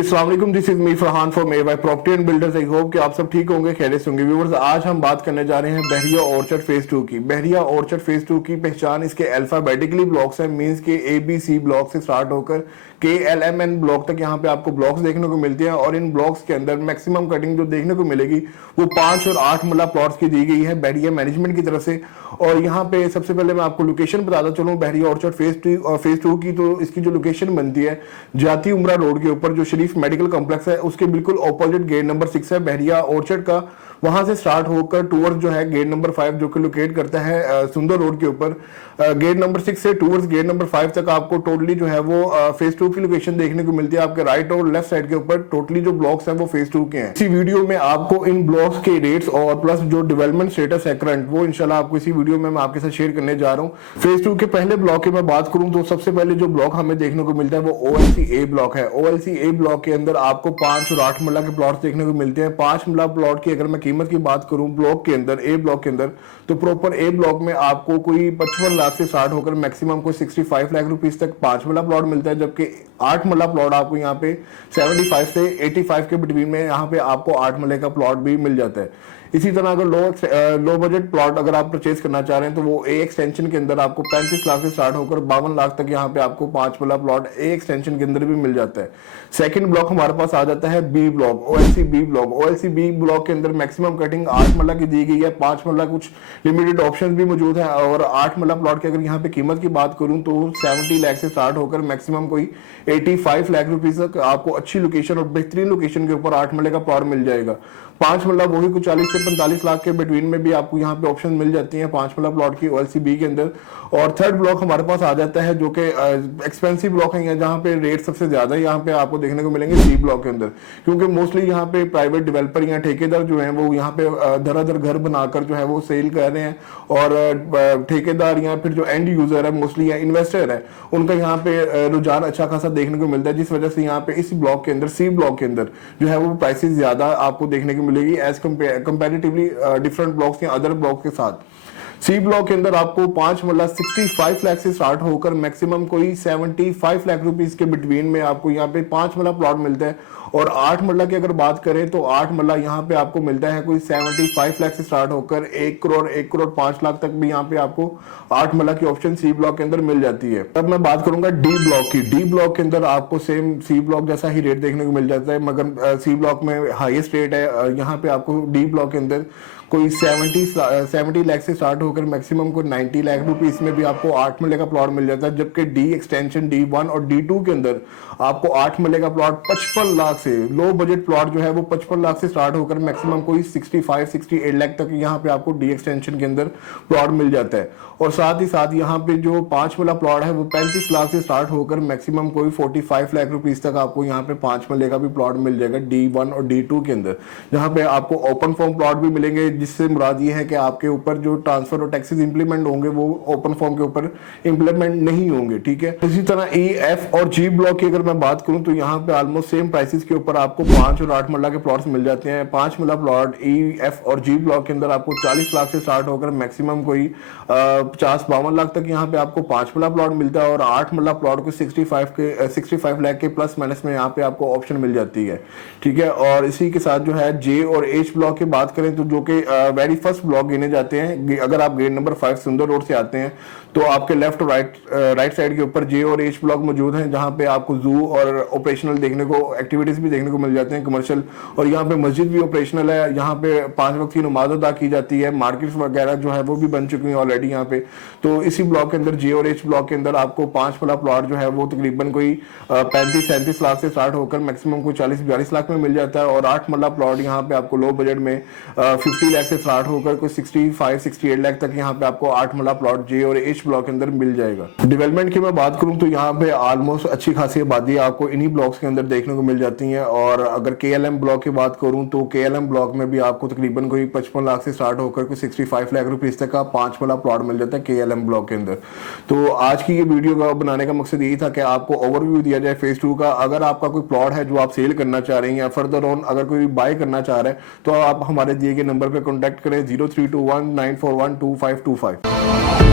अस्सलाम वालेकुम, this is me Farhan from AY property and builders. I hope कि आप सब ठीक होंगे, खैरियत से होंगे। व्यूअर्स, आज हम बात करने जा रहे हैं बहरिया ऑर्चर्ड फेज 2 की। बहरिया ऑर्चर्ड फेज 2 की पहचान इसके अल्फाबेटिकली ब्लॉक्स है, मींस के ABC ब्लॉक से स्टार्ट होकर KLMN ब्लॉक तक यहाँ पे आपको ब्लॉक्स देखने को मिलते हैं। और इन ब्लॉक्स के अंदर मैक्सिमम कटिंग जो देखने को मिलेगी वो 5 और 8 मरला प्लॉट्स की दी गई है बहरिया मैनेजमेंट की तरफ से। और यहाँ पे सबसे पहले मैं आपको लोकेशन बताता चलूँ बहरिया ऑर्चर्ड फेज 2 की। तो इसकी जो लोकेशन बनती है जाती उमरा रोड के ऊपर जो शरीफ मेडिकल कॉम्प्लेक्स है उसके बिल्कुल ऑपोजिट गेट नंबर 6 है बहरिया ऑर्चर्ड का। वहां से स्टार्ट होकर टूवर्ड्स जो है गेट नंबर 5 जो कि लोकेट करता है सुंदर रोड के ऊपर। गेट नंबर 6 से टूवर्ड्स गेट नंबर 5 तक आपको टोटली जो है वो फेज 2 की लोकेशन देखने को मिलती है। आपके राइट और लेफ्ट साइड के ऊपर टोटली जो ब्लॉक्स हैं वो फेज 2 के हैं। इसी वीडियो में आपको इन ब्लॉक्स के रेट्स और प्लस जो डेवलपमेंट स्टेटस है करंट वो इंशाल्लाह आपको इसी वीडियो में मैं आपके साथ शेयर करने जा रहा हूँ। फेज 2 के पहले ब्लॉक की मैं बात करूँ तो सबसे पहले जो ब्लॉक हमें देखने को मिलता है वो OLC A ब्लॉक है। OLC A ब्लॉक के अंदर आपको 5 और 8 मरला के प्लॉट्स देखने को मिलते हैं। 5 मरला प्लॉट की अगर मैं कीमत की बात करूं ब्लॉक के अंदर, A ब्लॉक के अंदर, तो प्रॉपर A ब्लॉक में आपको कोई 55 लाख से स्टार्ट होकर मैक्सिमम कोई 65 लाख रुपीस तक 5 मरला प्लॉट मिलता है। जबकि 8 मरला प्लॉट आपको यहाँ पे 75 से 85 के बिटवीन में यहाँ पे आपको 8 मरले का प्लॉट भी मिल जाता है। इसी तरह अगर लो बजट प्लॉट अगर आप परचेज करना चाह रहे हैं तो वो A एक्सटेंशन के अंदर आपको 35 लाख से स्टार्ट होकर 52 लाख तक यहाँ पे आपको 5 मरला प्लॉट A एक्सटेंशन के अंदर भी मिल जाता है। सेकंड ब्लॉक हमारे पास आ जाता है B block, OLC B block. OLC B block के अंदर मैक्सिमम कटिंग 8 मरला की दी गई है, 5 मरला कुछ लिमिटेड ऑप्शन भी मौजूद है। और 8 मरला प्लॉट की अगर यहाँ पे कीमत की बात करूं तो 70 लाख से स्टार्ट होकर मैक्सिमम कोई 85 लाख रुपीज तक आपको अच्छी लोकेशन और बेहतरीन लोकेशन के ऊपर 8 मरले का प्लॉट मिल जाएगा। 5 मरला वही कुछ 40 से 45 लाख के बिटवीन में भी आपको यहाँ पे ऑप्शन मिल जाती हैं 5 मरला प्लॉट की OLC B के अंदर। और थर्ड ब्लॉक हमारे पास आ जाता है जो कि एक्सपेंसिव ब्लॉक है, जहाँ पे रेट सबसे ज्यादा है यहाँ पे आपको देखने को मिलेंगे C ब्लॉक के अंदर। क्योंकि मोस्टली यहाँ पे प्राइवेट डेवलपर या ठेकेदार जो है वो यहाँ पे धराधर घर बनाकर जो है वो सेल कर रहे हैं। और ठेकेदार या फिर जो एंड यूजर है मोस्टली या इन्वेस्टर है उनका यहाँ पे रुझान अच्छा खासा देखने को मिलता है, जिस वजह से यहाँ पे इस ब्लॉक के अंदर C ब्लॉक के अंदर जो है वो प्राइसेस ज्यादा आपको देखने को मिलेगी एज कंपेरेटिवली डिफरेंट ब्लॉक्स या अदर ब्लॉक के साथ। C ब्लॉक के अंदर आपको 5 मरला 65 लाख से स्टार्ट होकर मैक्सिमम कोई 75 लाख रुपीस के बिटवीन में आपको यहाँ पे 5 मरला प्लॉट मिलता है। और 8 मरला की अगर बात करें तो 8 मरला यहाँ पे आपको मिलता है कोई 75 लाख से स्टार्ट होकर 1 करोड़ 5 लाख तक भी यहाँ पे आपको 8 मरला की ऑप्शन C ब्लॉक के अंदर मिल जाती है। अब मैं बात करूंगा D ब्लॉक की। D ब्लॉक के अंदर आपको सेम C ब्लॉक जैसा ही रेट देखने को मिल जाता है, मगर C ब्लॉक में हाईएस्ट रेट है। यहाँ पे आपको D ब्लॉक के अंदर कोई 70 लाख से स्टार्ट होकर मैक्सिमम को 90 लाख रुपीस में भी आपको 8 मरले का प्लॉट मिल जाता है। जबकि D एक्सटेंशन D1 और D2 के अंदर आपको 8 मरले का प्लॉट 55 लाख से, लो बजट प्लॉट जो है वो 55 लाख से स्टार्ट होकर मैक्सिमम कोई 65-68 लाख तक यहाँ पे आपको D एक्सटेंशन के अंदर प्लॉट मिल जाता है। और साथ ही साथ यहाँ पे जो 5 मरला प्लॉट है वो 35 लाख से स्टार्ट होकर मैक्सिमम कोई 45 लाख रुपीस तक आपको यहाँ पे 5 मरले का भी प्लॉट मिल जाएगा D1 और D2 के अंदर। जहाँ पे आपको ओपन फॉर्म प्लॉट भी मिलेंगे, जिससे मुराद ये है कि आपके ऊपर जो ट्रांसफर और टैक्सेस इंप्लीमेंट होंगे वो ओपन फॉर्म के ऊपर इंप्लीमेंट नहीं होंगे, ठीक है। इसी तरह E, F और G ब्लॉक की अगर मैं बात करूं तो यहाँ पे ऑलमोस्ट सेम प्राइसेस के ऊपर आपको 5 और 8 मरला के प्लॉट्स मिल जाते हैं। 5 मरला प्लॉट E, F और G ब्लॉक के अंदर आपको 40 लाख से स्टार्ट होकर मैक्सिमम कोई 50-52 लाख तक यहाँ पे आपको 5 मरला प्लॉट मिलता है। और 8 मरला प्लॉट को 65 लाख के प्लस माइनस में यहाँ पे आपको ऑप्शन मिल जाती है, ठीक है। और इसी के साथ जो है J और H ब्लॉक की बात करें तो जो कि वेरी फर्स्ट ब्लॉक गिने जाते हैं। अगर आप गेट नंबर 5 सुंदर रोड से आते हैं तो आपके लेफ्ट और राइट साइड के ऊपर J और H ब्लॉक मौजूद हैं, जहां पे आपको जू और ऑपरेशनल देखने को, एक्टिविटीज भी देखने को मिल जाते हैं कमर्शियल। और यहाँ पे मस्जिद भी ऑपरेशनल है, यहाँ पे 5 वक्त की नमाज अदा की जाती है, मार्केट्स वगैरह जो है वो भी बन चुकी हैं ऑलरेडी यहाँ पे। तो इसी ब्लॉक के अंदर J और H ब्लॉक के अंदर आपको 5 मरला प्लॉट जो है वो तकरीबन कोई 35-37 लाख से स्टार्ट होकर मैक्सिमम कोई 40-42 लाख में मिल जाता है। और 8 मरला प्लॉट यहाँ पे आपको लो बजट में 50 लाख से स्टार्ट होकर कोई 65-68 लाख तक यहाँ पे आपको 8 मरला प्लॉट J और H ब्लॉक के अंदर मिल जाएगा। डेवलपमेंट की मैं बात करूं तो यहाँ पे ऑलमोस्ट अच्छी खासी आबादी आपको इन्हीं ब्लॉक्स के अंदर देखने को मिल जाती हैं। और अगर KLM ब्लॉक की बात करूं तो KLM ब्लॉक में भी आपको तकरीबन कोई 55 लाख से स्टार्ट होकर कोई 65 लाख रुपीस तक का 5 मरला प्लॉट मिल जाता है KLM ब्लॉक के अंदर। तो आज की ये वीडियो का बनाने का मकसद यही था कि आपको ओवरव्यू दिया जाए फेज 2 का। अगर आपका कोई प्लॉट है जो आप सेल करना चाह रहे हैं या फर्दर ऑन अगर कोई बाय करना चाह रहे हैं तो आप हमारे दिए गए नंबर पर कॉन्टैक्ट करें 032194122525।